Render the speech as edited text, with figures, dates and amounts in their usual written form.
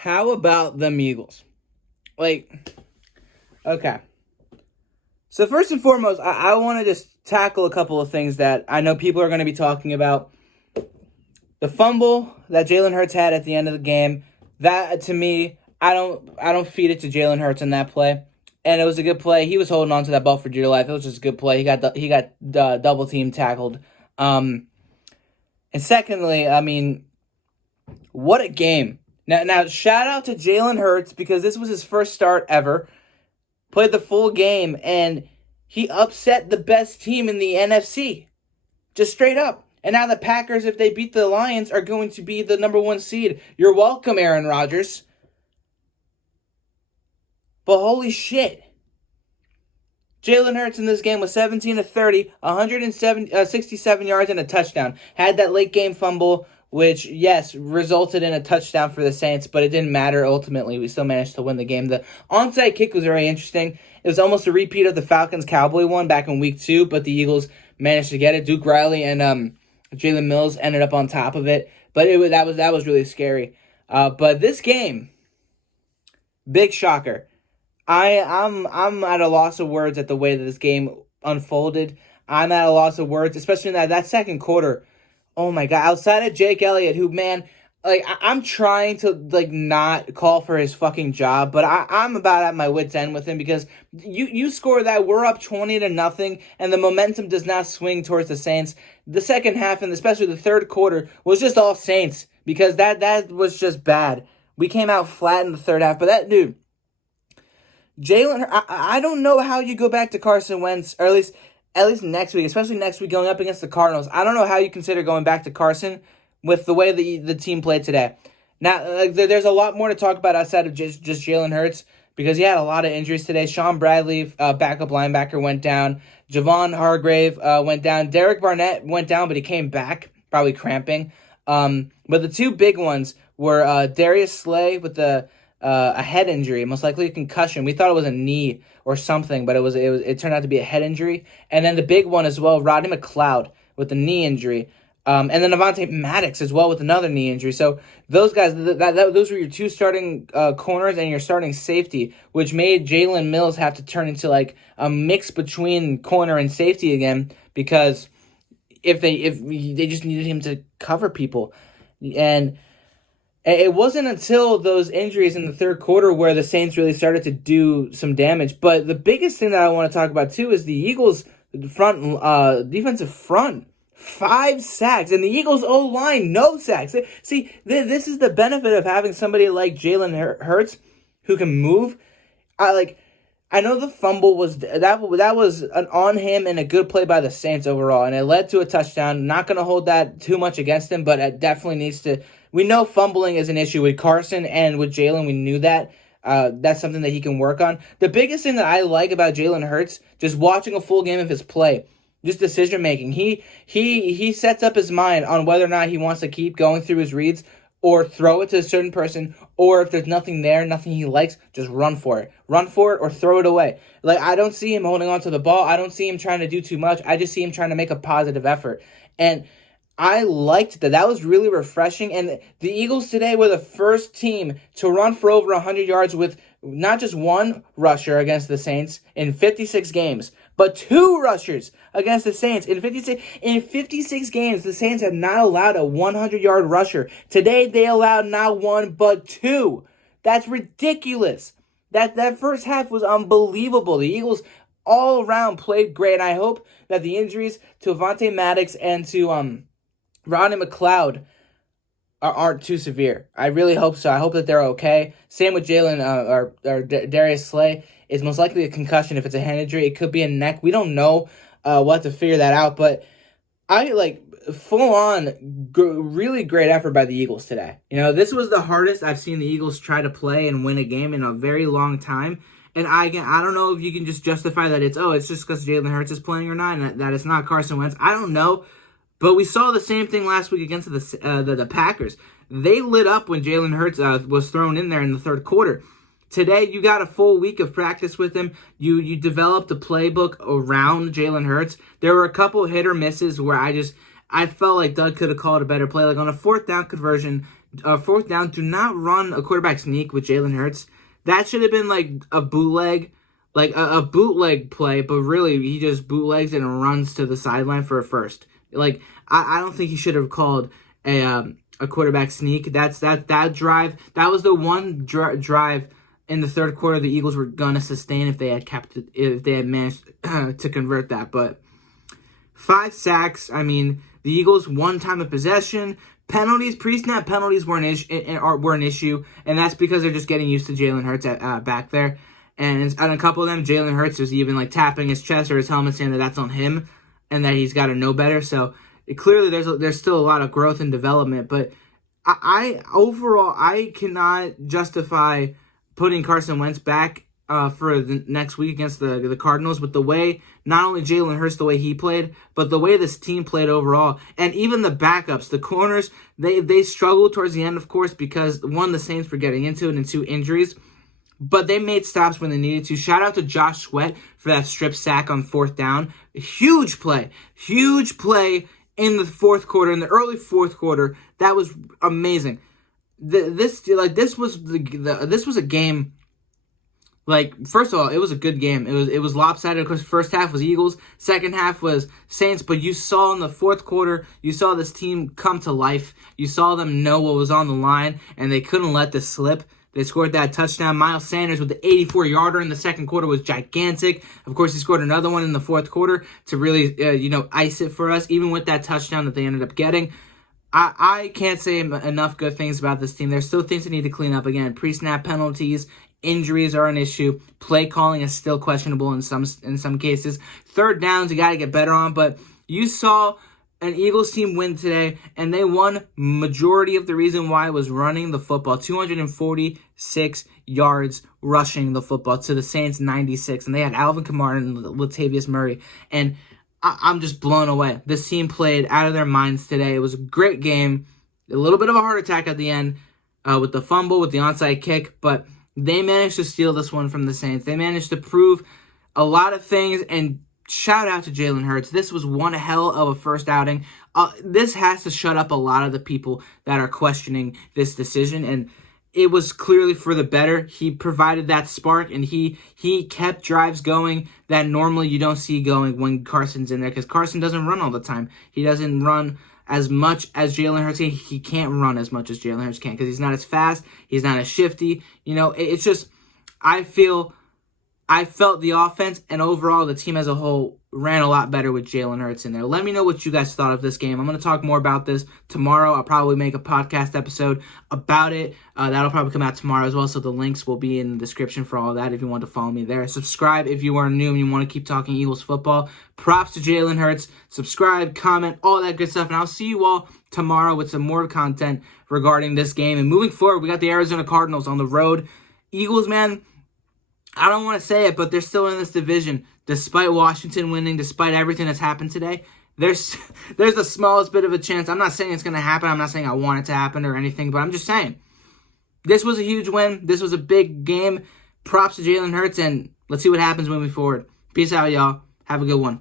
How about them Eagles? Okay. So first and foremost, I want to just tackle a couple of things that I know people are going to be talking about. The fumble that Jalen Hurts had at the end of the game, that to me, I don't feed it to Jalen Hurts in that play. And it was a good play. He was holding on to that ball for dear life. It was just a good play. He got double team tackled. Um, and secondly, I mean, what a game. Now shout out to Jalen Hurts because this was his first start ever. Played the full game and he upset the best team in the NFC. Just straight up. And now the Packers, if they beat the Lions, are going to be the number one seed. You're welcome, Aaron Rodgers. But holy shit. Jalen Hurts in this game was 17 of 30, 167 yards and a touchdown. Had that late game fumble, which, yes, resulted in a touchdown for the Saints, but it didn't matter ultimately. We still managed to win the game. The onside kick was very interesting. It was almost a repeat of the Falcons-Cowboy one back in week 2, but the Eagles managed to get it. Duke Riley and Jalen Mills ended up on top of it, but that was really scary. But this game, big shocker. I'm at a loss of words at the way that this game unfolded. I'm at a loss of words, especially in that second quarter. Oh my god! Outside of Jake Elliott, who man, I'm trying to not call for his fucking job, but I'm about at my wit's end with him because you score that, we're up 20-0, and the momentum does not swing towards the Saints. The second half and especially the third quarter was just all Saints because that was just bad. We came out flat in the third half, but that dude. Jalen, I don't know how you go back to Carson Wentz, or at least next week, especially next week going up against the Cardinals. I don't know how you consider going back to Carson with the way the team played today. Now, there's a lot more to talk about outside of just Jalen Hurts because he had a lot of injuries today. Sean Bradley, backup linebacker, went down. Javon Hargrave went down. Derek Barnett went down, but he came back, probably cramping. But the two big ones were Darius Slay with a head injury, most likely a concussion. We thought it was a knee or something, but it turned out to be a head injury. And then the big one as well, Rodney McLeod with a knee injury. And then Avonte Maddox as well with another knee injury. So those guys, those were your two starting corners and your starting safety, which made Jalen Mills have to turn into a mix between corner and safety again because if they just needed him to cover people. And it wasn't until those injuries in the third quarter where the Saints really started to do some damage. But the biggest thing that I want to talk about, too, is the Eagles' defensive front. 5 sacks. And the Eagles' O-line, no sacks. See, this is the benefit of having somebody like Jalen Hurts who can move. I know the fumble was that was an on him and a good play by the Saints overall, and it led to a touchdown. Not going to hold that too much against him, but it definitely needs to. We know fumbling is an issue with Carson and with Jalen. We knew that. That's something that he can work on. The biggest thing that I like about Jalen Hurts, just watching a full game of his play, just decision making. He sets up his mind on whether or not he wants to keep going through his reads or throw it to a certain person, or if there's nothing there, nothing he likes, just run for it. Run for it or throw it away. I don't see him holding on to the ball. I don't see him trying to do too much. I just see him trying to make a positive effort. And I liked that. That was really refreshing. And the Eagles today were the first team to run for over 100 yards with not just one rusher against the Saints in 56 games, but 2 rushers against the Saints in 56. In 56 games, the Saints have not allowed a 100-yard rusher. Today, they allowed not 1, but 2. That's ridiculous. That first half was unbelievable. The Eagles all around played great. And I hope that the injuries to Avonte Maddox and to Rodney McLeod aren't too severe. I really hope so. I hope that they're okay. Same with Jalen or Darius Slay. Is most likely a concussion. If it's a hand injury, it could be a neck. We don't know. We'll have to figure that out. But I full on really great effort by the Eagles today. This was the hardest I've seen the Eagles try to play and win a game in a very long time. And I don't know if you can just justify that it's just because Jalen Hurts is playing or not, and that it's not Carson Wentz. I don't know. But we saw the same thing last week against the Packers. They lit up when Jalen Hurts was thrown in there in the third quarter. Today, you got a full week of practice with him. You developed a playbook around Jalen Hurts. There were a couple hit or misses where I felt like Doug could have called a better play. Like on a fourth down conversion, Fourth down, do not run a quarterback sneak with Jalen Hurts. That should have been like a bootleg, like a bootleg play, but really he just bootlegs and runs to the sideline for a first. Like I don't think he should have called a quarterback sneak. That drive. That was the one drive in the third quarter the Eagles were gonna sustain if they had managed to convert that. But 5 sacks. I mean, the Eagles 1 time of possession. Penalties, pre-snap penalties were an issue, and that's because they're just getting used to Jalen Hurts back there. And on a couple of them, Jalen Hurts was even like tapping his chest or his helmet, saying that that's on him and that he's got to know better. So clearly, there's still a lot of growth and development. But overall, I cannot justify putting Carson Wentz back for the next week against the Cardinals with the way not only Jalen Hurts, the way he played, but the way this team played overall. And even the backups, the corners, they struggled towards the end, of course, because one, the Saints were getting into it and 2, injuries. But they made stops when they needed to. Shout out to Josh Sweat for that strip sack on 4th down. Huge play in the fourth quarter, in the early fourth quarter. That was amazing. This was a game. Like, first of all, it was a good game. It was lopsided because first half was Eagles, second half was Saints. But you saw in the fourth quarter, you saw this team come to life. You saw them know what was on the line, and they couldn't let this slip. They scored that touchdown. Miles Sanders with the 84-yarder in the second quarter was gigantic. Of course, he scored another one in the fourth quarter to really, ice it for us, even with that touchdown that they ended up getting. I can't say enough good things about this team. There's still things they need to clean up. Again, pre-snap penalties, injuries are an issue. Play calling is still questionable in some cases. Third downs, you got to get better on. But you saw an Eagles team win today, and they won. Majority of the reason why was running the football. 246 yards rushing the football to the Saints 96. And they had Alvin Kamara and Latavius Murray. And I'm just blown away. This team played out of their minds today. It was a great game. A little bit of a heart attack at the end with the fumble, with the onside kick. But they managed to steal this one from the Saints. They managed to prove a lot of things, and shout out to Jalen Hurts. This was one hell of a first outing. This has to shut up a lot of the people that are questioning this decision, and it was clearly for the better. He provided that spark, and he kept drives going that normally you don't see going when Carson's in there, because Carson doesn't run all the time. He doesn't run as much as Jalen Hurts. He can't run as much as Jalen Hurts can because he's not as fast. He's not as shifty. It's just I felt the offense and overall the team as a whole ran a lot better with Jalen Hurts in there. Let me know what you guys thought of this game. I'm going to talk more about this tomorrow. I'll probably make a podcast episode about it. That'll probably come out tomorrow as well, so the links will be in the description for all of that if you want to follow me there. Subscribe if you are new and you want to keep talking Eagles football. Props to Jalen Hurts. Subscribe, comment, all that good stuff, and I'll see you all tomorrow with some more content regarding this game. And moving forward, we got the Arizona Cardinals on the road. Eagles, man, I don't want to say it, but they're still in this division. Despite Washington winning, despite everything that's happened today, there's the smallest bit of a chance. I'm not saying it's going to happen. I'm not saying I want it to happen or anything, but I'm just saying this was a huge win. This was a big game. Props to Jalen Hurts, and let's see what happens moving forward. Peace out, y'all. Have a good one.